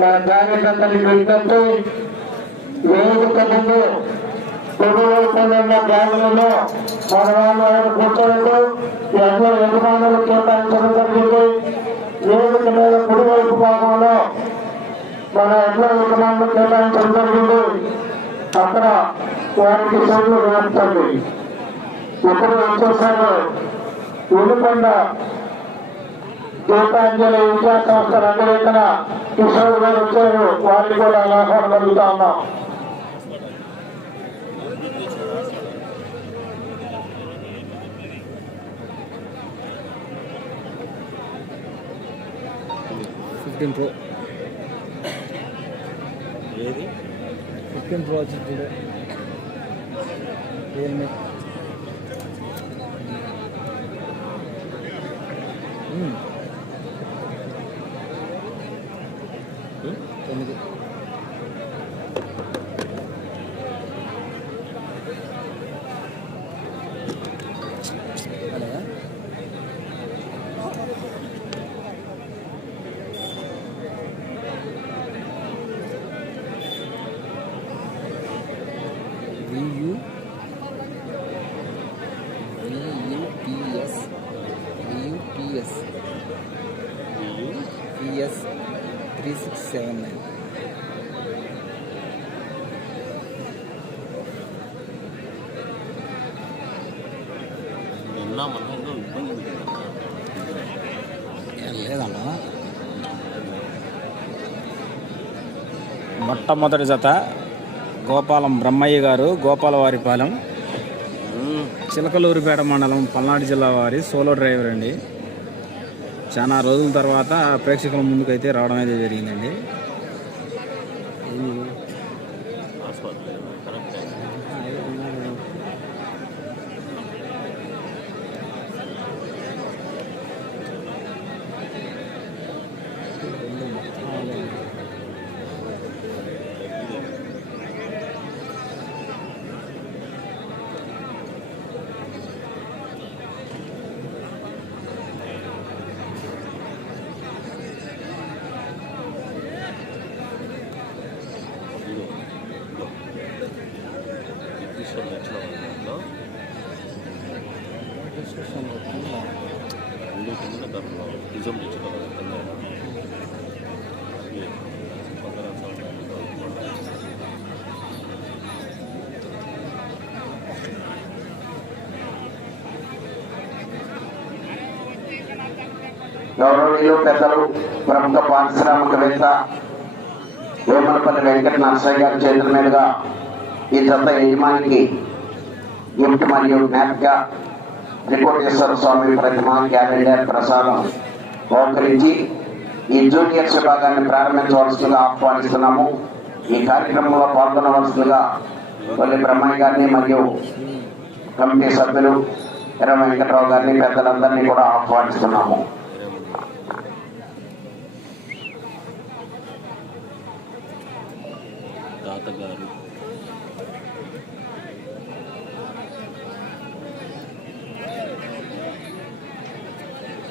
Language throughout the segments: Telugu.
మన కార్యకర్తలకు విజ్ఞప్తి వేదిక ముందు కుడివైపున గ్రామంలో మన వాళ్ళు ఎవరు కూర్చోవద్దు యజమానులు కేటాయించడం జరిగింది. వేదిక మీద కుడివైపు భాగంలో మన ఎన్నో యజమానులు కేటాయించడం జరిగింది. అక్కడ వారికి సోర్లు వేస్తుంది ఇప్పుడు వచ్చేసారు ఉల్లికొండ గీతాంజలి విద్యా సంస్థ రంగవేతన కిషోర్ గారు వచ్చారు. వారిని కూడా ఆహ్వానం కలుగుతా ఉన్నాం ఫిఫ్టీన్ ప్రో. ఏది? ఫిఫ్టీన్ ప్రో వచ్చింది రియల్మీ తొమ్మిది మొట్టమొదటి జత గోపాలం బ్రహ్మయ్య గారు గోపాలవారిపాలెం. చిలకలూరుపేట చిలకలూరిపేట మండలం పల్నాడు జిల్లా వారి సోలో డ్రైవర్ అండి. చాలా రోజుల తర్వాత ప్రేక్షకుల ముందుకైతే రావడం అయితే జరిగిందండి. డిగ్రీషన్ వచ్చిన దాంట్లో ముందు దాంట్లో నిజం తెచ్చుకోవాలి గౌరవనీయులు పెద్దలు ప్రముఖ పారిశ్రామికవేత్త వేమలపల్లి వెంకట నరసయ్య గారి చేతుల మీదుగా ఈ జత యజమానికి గిఫ్ట్ మరియు జ్ఞాపిక త్రికోటేశ్వర స్వామి ప్రతిమ క్యాలెండర్ ప్రసాదం. బహుకరించి ఈ జూనియర్స్ విభాగాన్ని ప్రారంభించవలసిందిగా ఆహ్వానిస్తున్నాము. ఈ కార్యక్రమంలో పాల్గొనవలసిందిగా కొల్లి బ్రహ్మయ్య గారిని మరియు కమిటీ సభ్యులు ఎర్ర వెంకటరావు గారిని పెద్దలందరినీ కూడా ఆహ్వానిస్తున్నాము. తాతగారు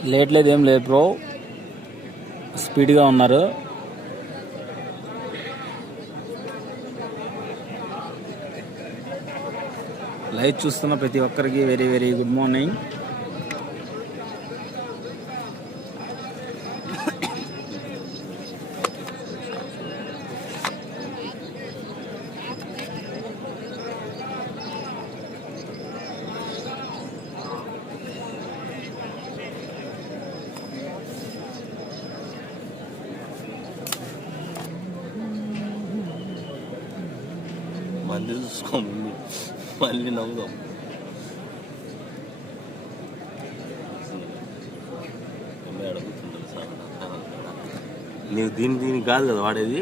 లేట్ లేదు ఏం లేదు బ్రో స్పీడ్గా ఉన్నారు. లైవ్ చూస్తున్న ప్రతి ఒక్కరికి వెరీ వెరీ గుడ్ మార్నింగ్. మంది చూసుకో ముందు మళ్ళీ నవ్వుదాం. నీవు దీని దీనికి కాదు కదా వాడేది?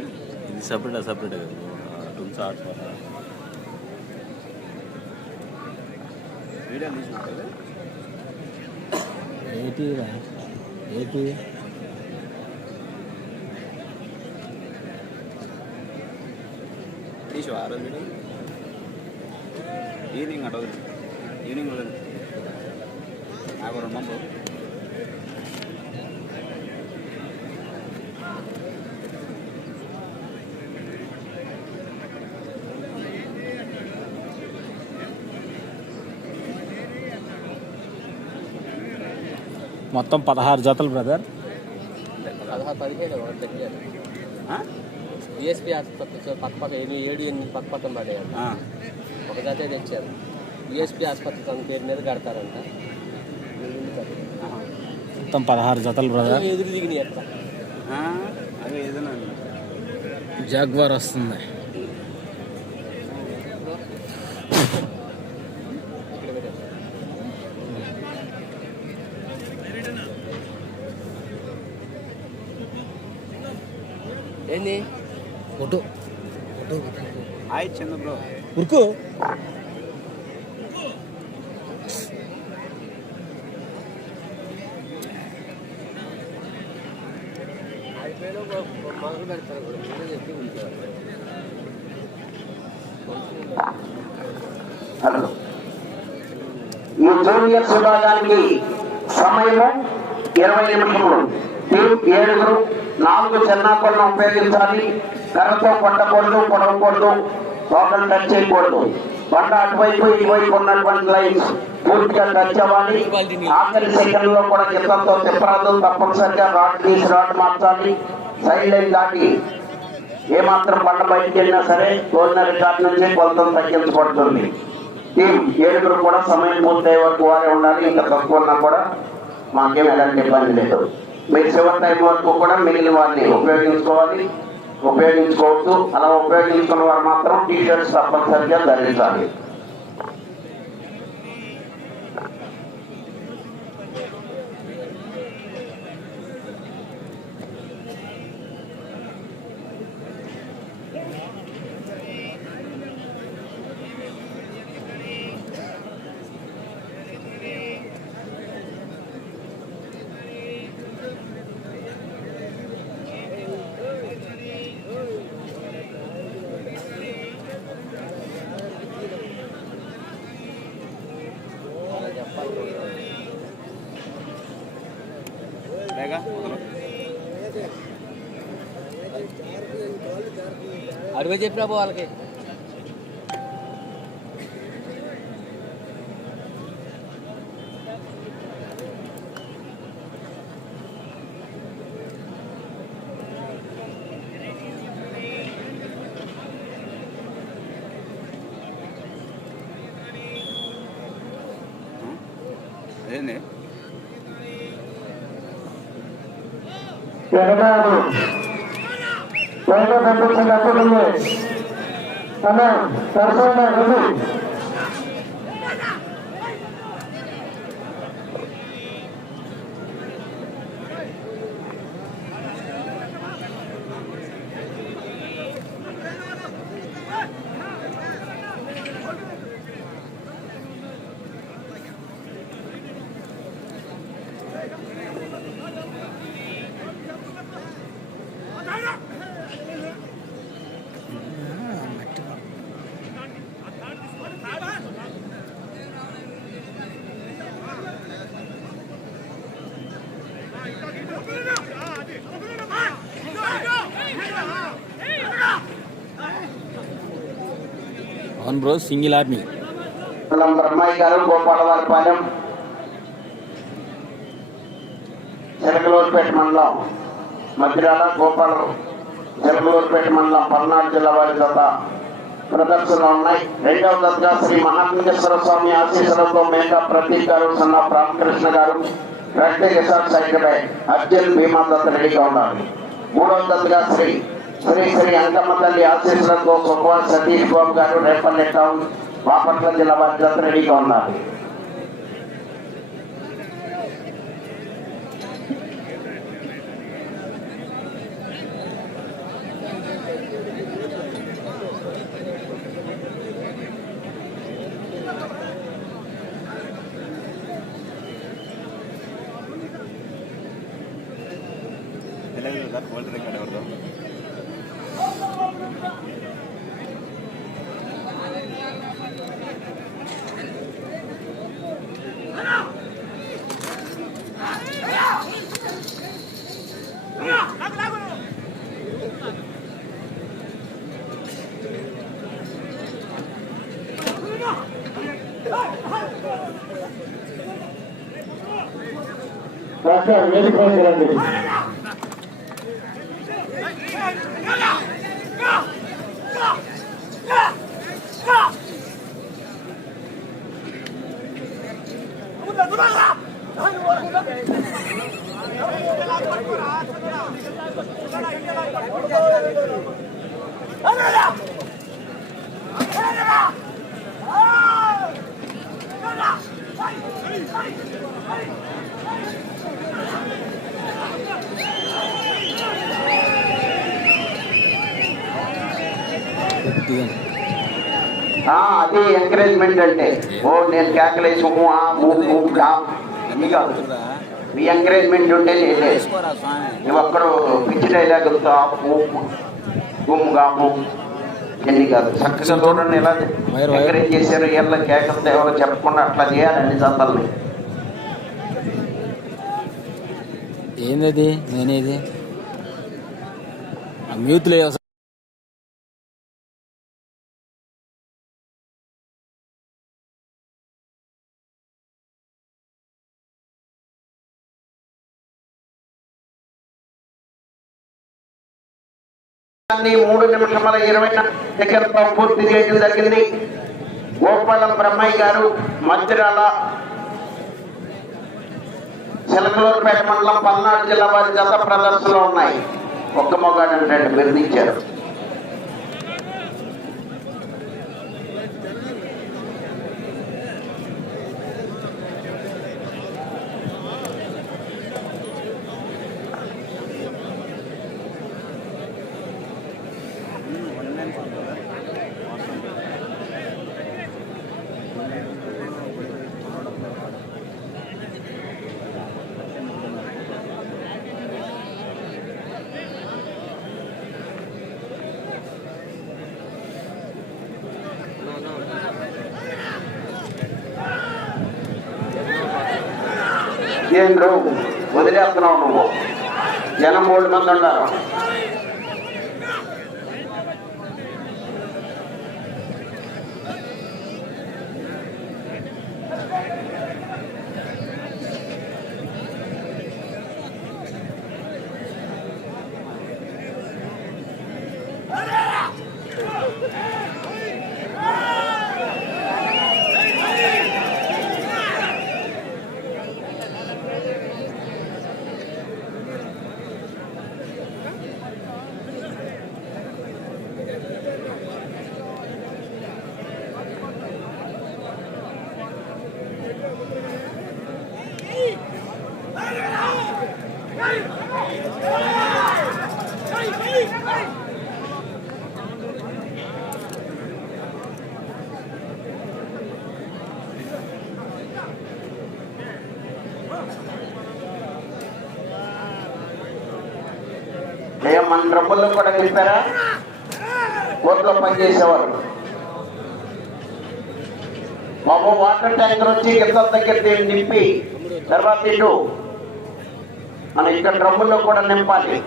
ఇది సపరేట్ సపరేట్ కదా? టుమ్స్ ఆర్ట్స్ వీడియో తీసుకుంటుంది తీసివా ఆ ఈవినింగ్ అటు ఈవినింగ్ వదిలి. నాకు రెండు మంపు మొత్తం పదహారు జతలు బ్రదర్ పదహారు పదిహేను బిఎస్పీ ఆసుపత్రి సో పక్క పక్క ఎనిమిది ఏడు ఎనిమిది పక్క పక్కన పడ్డాయి ఆ. ఒక జతే తెచ్చారు. బిఎస్పీ ఆసుపత్రి తన పేరు మీద కడతారంట. మొత్తం పదహారు జతలు బ్రదర్ ఎదురు దిగినాయి అక్కడ జాగ్వార్ వస్తుంది ఇక్కడ పెట్టారు ఏంది ఫోటో హాయ్ చంద్ర బ్రో ఉరుకు అయిపోయినా మొదలు పెడతారు కూడా మీరే చెప్పి ఉంటారు ఉరుకు. ఈ జూనియర్ విభాగానికి సమయము ఇరవై నిమిషములు. టీం ఏడుగురు నాలుగు చెన్నాకులను ఉపయోగించాలి. కర్రతో కొట్టకూడదు పొడవకూడదు. లోకల్ టచ్ చేయకూడదు. బండ అటువైపు ఇటువైపు ఉన్నటువంటి లైన్స్ పూర్తిగా టచ్ అవ్వాలి. ఆఖరి సెకండ్లో కూడా చిత్తంతో తిప్పరాదు తప్పనిసరిగా రాడ్ తీసి రాడ్ మార్చాలి. సైడ్ లైన్ దాటి ఏమాత్రం బండ బయటికి వెళ్ళినా సరే కోరిన రికార్డు నుంచి కొంత తగ్గించబడుతుంది. టీం ఏడుగురు కూడా సమయం పూర్తయ్యే వరకు వారే ఉండాలి. ఇంకా తక్కువ ఉన్నా కూడా మాకేం ఎలాంటి ఇబ్బంది లేదు. మీరు చివరి టైం వరకు కూడా మిగిలిన వారిని ఉపయోగించుకోవాలి. ఉపయోగించుకోవచ్చు. అలా ఉపయోగించుకున్న వారు మాత్రం టీ షర్ట్స్ తప్పనిసరిగా ధరించాలి. అడిగే చెప్పినా పో వాళ్ళకి. అదేంది ఎగనాడు వేగ పంపించినప్పుడు తన సరసంగా ఉంది one bro single army Brahmaiah గారు గోపాలవారిపాలెం చిలకలూరుపేట మండలం మధ్యరాల గోపాల చిలకలూరుపేట మండలం పల్నాడు జిల్లా వారి జత ప్రదర్శనలో ఉన్నాయి రెండవ దశగా శ్రీ మహాలింగేశ్వర స్వామి ఆశీస్సులతో మేకా ప్రతీక్ గారు సన్న రామకృష్ణ గారు రెడ్డి రిసార్ట్ సైకిల్ అర్జున్ భీమా దత్త రెడీగా ఉన్నారు మూడవ దశగా శ్రీ శ్రీ శ్రీ అంకమ్మ తల్లి ఆశీస్సులతో సుఖవాస్ సతీష్ బాబు గారు రేపల్లి టౌన్ బాపట్ల జిల్లా వారి జత రెడీగా ఉన్నారు తెలియదు కదా world record Başkan Veli Konseren'deyiz. Hey! అది ఎంకరేజ్మెంట్ అంటే ఓ నేను కేకలేసి మీ ఎంకరేజ్మెంట్ ఉంటే లేదు వేసుకోరా నువ్వు ఒక్కడు పిచ్చి డైలాగులతో గుమ్ముగా ఎన్ని కాదు చక్కగా చూడండి ఎలా ఎంకరేజ్ చేశారు వీళ్ళ కేకలతో ఎవరో చెప్పకుండా అట్లా చేయాలి అన్ని సందర్భాలని ఏంది నేనేది మ్యూత్ అన్ని మూడు నిమిషముల ఇరవై సెకండ్తో పూర్తి చేయడం జరిగింది. గోపాలం బ్రహ్మయ్య గారు మంచిరాల చిలకలూరుపేట మండలం పల్నాడు జిల్లా వారి జత ప్రదర్శనలో ఉన్నాయి. ఒక్క మొగాడు రెండు బిరుదించారు ఏం రో వదిలేస్తున్నావు నువ్వు. జనం మూడు మంది ఉన్నారు ఏ మన డ్రమ్ముల్లో కూడా కోర్టులో పనిచేసేవారు. మాకు వాటర్ ట్యాంకర్ వచ్చి గిద్దల దగ్గర నింపి తర్వాత ఇటు మనం ఇక్కడ డ్రమ్ముల్లో కూడా నింపాలి.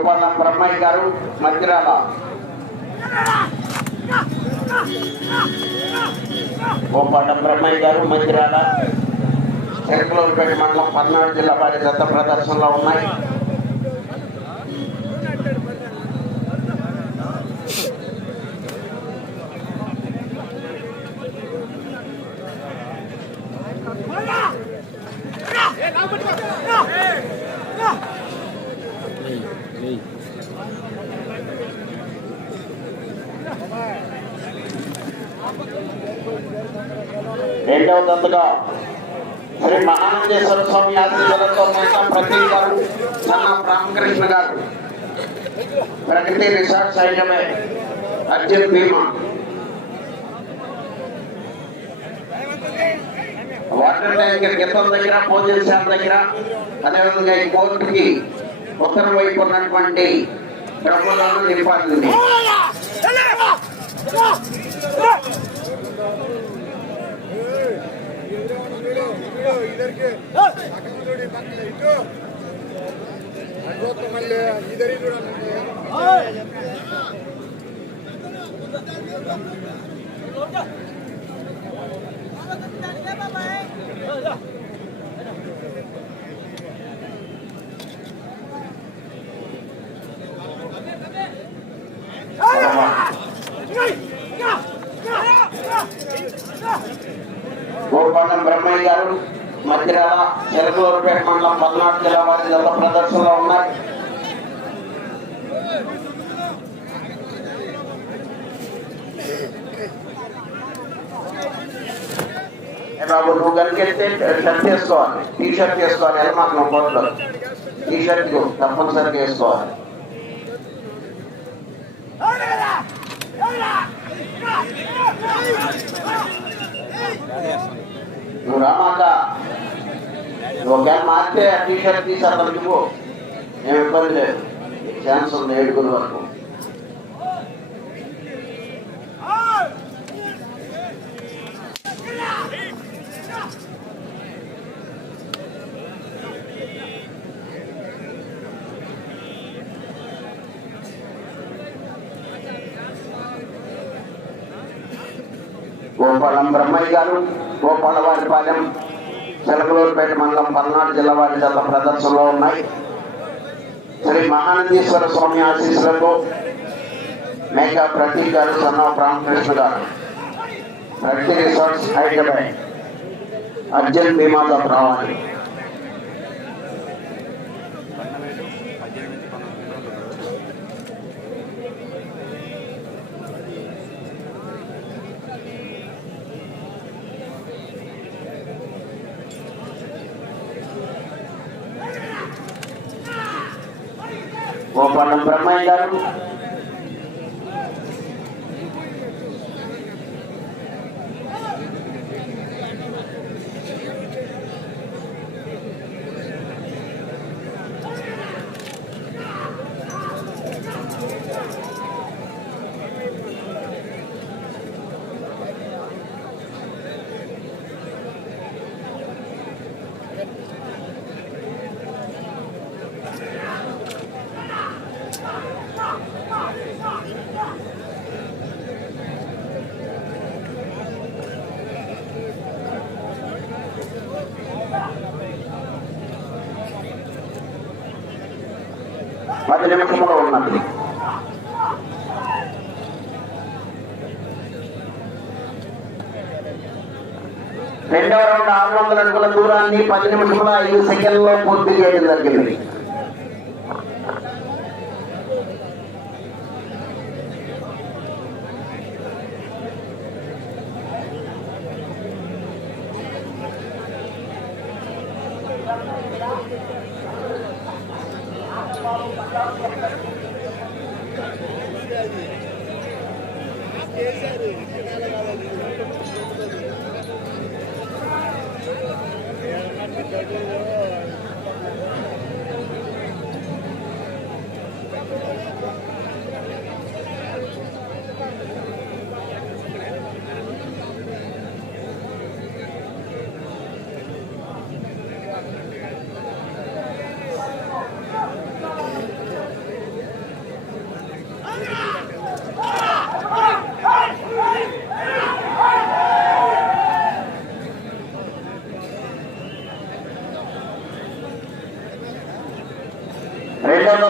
గోపాలం బ్రహ్మయ్య గారు మధ్యరాల గోపాలం బ్రహ్మయ్య గారు మధ్యరాల చెరకలూరుపేట మండలం పల్నాడు జిల్లా వారి దత్త ప్రదర్శనలో ఉన్నాయి. మహానందేశ్వర మొత్తం ప్రతి గారు సన్న రామకృష్ణ గారు ప్రగతి రిసార్ట్ సైన్యమే అర్జున్ భీమా వాటర్ ట్యాంక్ గితం దగ్గర పోలీస్ స్టాండ్ దగ్గర అదేవిధంగా ఈ కోర్టుకి ఉత్తర వైపు ఉన్నటువంటి డ్రమ్ములను నింపాల్సింది. ಇಡು ಇದರಿಗೆ ಅಕ್ಕಂದೋಡಿ ಬಂದಿಲ್ಲ ಇಟ್ಟು ಅಡ್ವತ್ತು ಮಲ್ಲೆ ಇದರಿಗೂ ನಮಗೆ Hãy subscribe cho kênh Ghiền Mì Gõ Để không bỏ lỡ những video hấp dẫn Madhyarala చెరకూరుపేట మండలం పల్నాడు జిల్లా వారి గత ప్రదర్శనలో ఉన్నాయి. ఏ బాబు నువ్వు కనుకెళ్తే షర్ట్ వేసుకోవాలి టీ షర్ట్ వేసుకోవాలి ఎలా మాకు నువ్వు కోట్లో టీ షర్ట్ తప్పనిసరిగా వేసుకోవాలి. నువ్వు రామాక? నువ్వు ఒకవేళ మారితే ఆ టీ షర్ట్ తీసి అతనికి ఇవ్వు ఏం ఇబ్బంది లేదు ఛాన్స్ ఉంది ఏడుగురు వరకు గోపాలం బ్రహ్మయ్య గారు గోపాలవారిపాలెం చిలకలూరుపేట మండలం పల్నాడు జిల్లా వారి జత ప్రదర్శనలో ఉన్నాయి. శ్రీ మహానందీశ్వర స్వామి ఆశీస్సులకు మేఘా ప్రతీక్ గారు సన్న రామకృష్ణ గారు. ప్రతి రిసార్ట్స్ హైదరాబాద్. అర్జున్ బీమా రావాలి. గోపాలం బ్రహ్మయ్య గారు పది నిమిషంలో ఉన్నది రెండవ రౌండ్ అడుగుల దూరాన్ని పది నిమిషముల ఐదు సెకండ్లో పూర్తి చేయడం జరిగింది Thank you.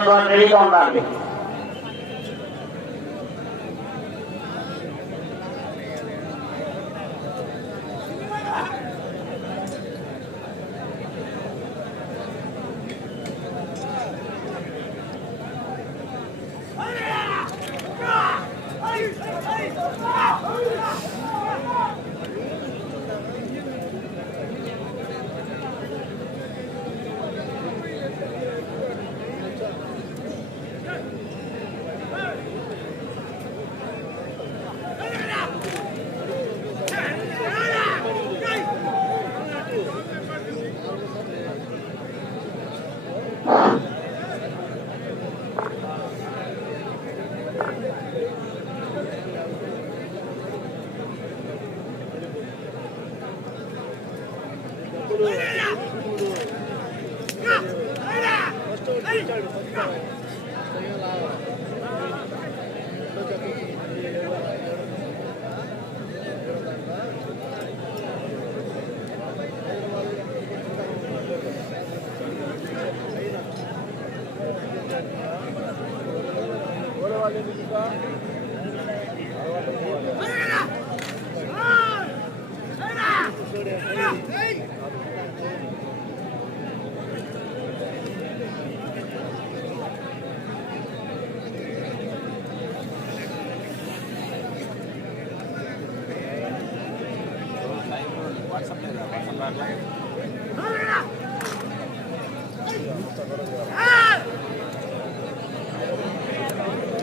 తత్వాన్ని రెడీగా ఉండాలి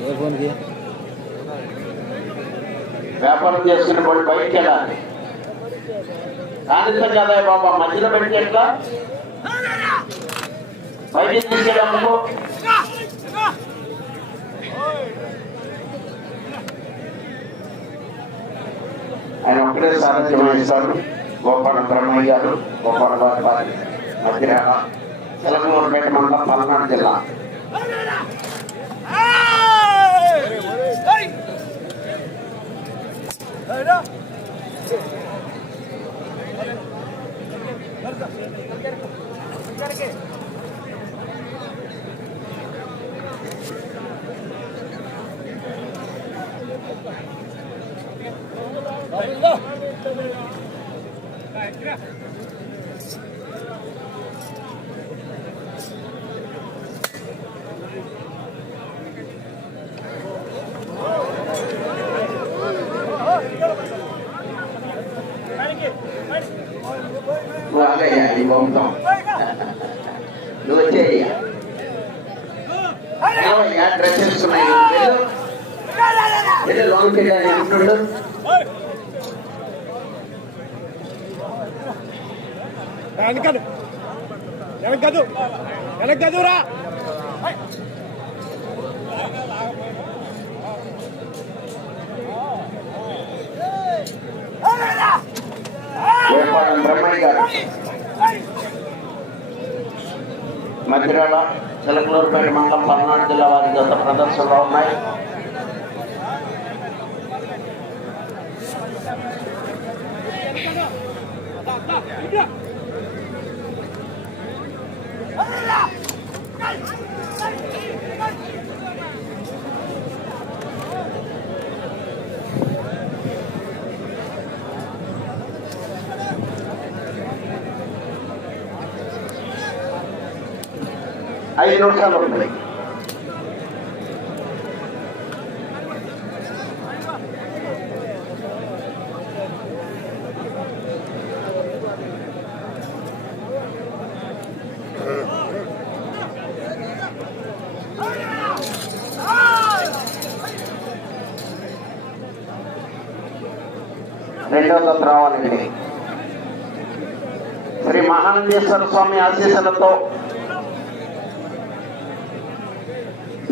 ఏ ఫోన్కి వ్యాపారం చేసుకునే వాళ్ళు బయటికి వెళ్ళాలి. కానిస్తం కదా బాబా మధ్యలో పెట్టి ఎట్లా? బయటికి తీసుకెళ్ళాము ఆయన ఒక్కడే సారథ్యం వహిస్తారు గోపాల బ్రహ్మయ్యారు గోపాల వారి వారి మధ్యాహ్న తెలంగాణపేట మండలం పల్నాడు జిల్లా. నువ్వు వెనకదు వెనకదు వెనకదురా గోపాలం చిలకలూరుపేట మండలం పల్నాడు జిల్లా వారి గత ప్రదర్శనలో ఉన్నాయి. Yeah. ఐదు నిమిషాలు ఉంటుంది రెండో దశ రావాలండి శ్రీ మహానందేశ్వర స్వామి ఆశీస్సులతో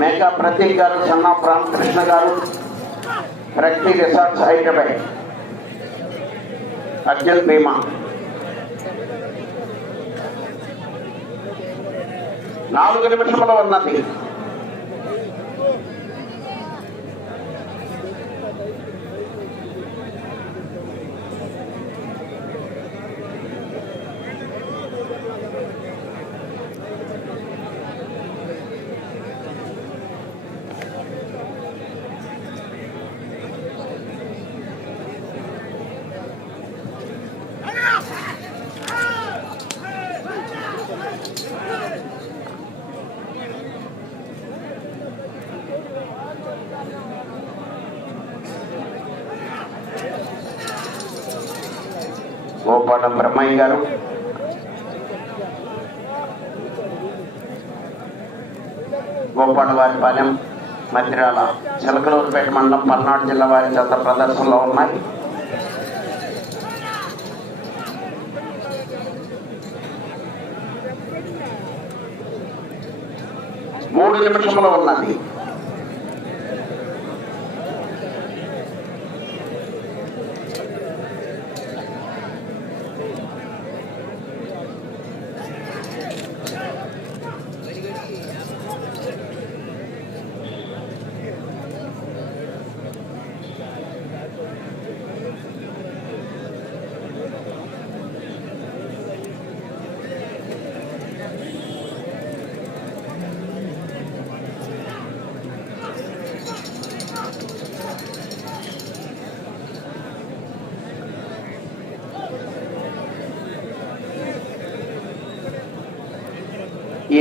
మేకా ప్రతీక్ గారు సన్నా రామకృష్ణ గారు ప్రగతి రిసార్ట్స్ హైదరాబాద్. అర్జున్ భీమా. నాలుగు నిమిషముల ఉన్నది గోపాలం బ్రహ్మయ్య గారు. గోపాల వారి మందిరాల చిలకలూరుపేట మండలం పల్నాడు జిల్లా వారి జత ప్రదర్శనలో ఉన్నాయి. మూడు నిమిషంలో ఉన్నది.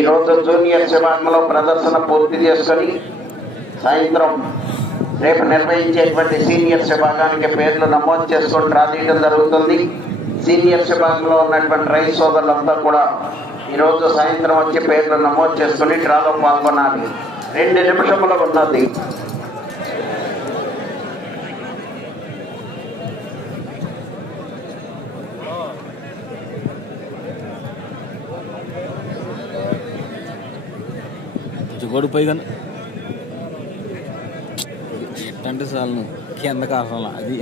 ఈ రోజు జూనియర్ శివాంగంలో ప్రదర్శన పూర్తి చేసుకొని సాయంత్రం రేపు నిర్వహించేటువంటి సీనియర్ విభాగానికి పేర్లు నమోదు చేసుకొని డ్రా జరుగుతుంది. సీనియర్ విభాగంలో ఉన్నటువంటి రైతు సోదరులంతా కూడా ఈరోజు సాయంత్రం వచ్చి పేర్లు నమోదు చేసుకొని డ్రాలో పాల్గొనాలి. రెండు నిమిషములు ఉన్నది. గోడు గొడుగు పోయి కానీ ఎట్టంటే చాలు కింద కాసం అది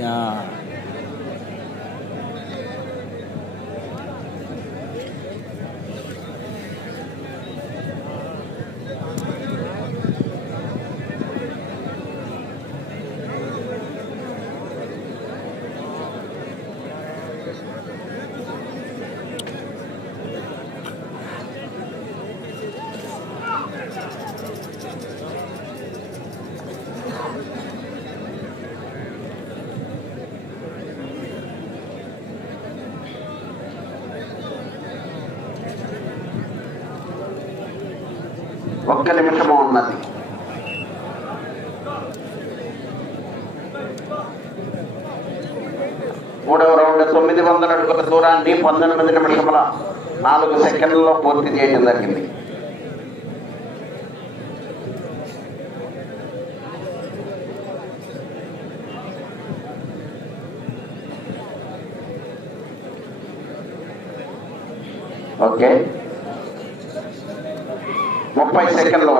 ఒక్క నిమిషము ఉన్నది. మూడవ రౌండ్ తొమ్మిది వందల అడుగుల దూరాన్ని పంతొమ్మిది నిమిషముల నాలుగు సెకండ్లలో పూర్తి చేయడం జరిగింది. ఓకే. ముప్పై సెకండ్లు ఉన్నది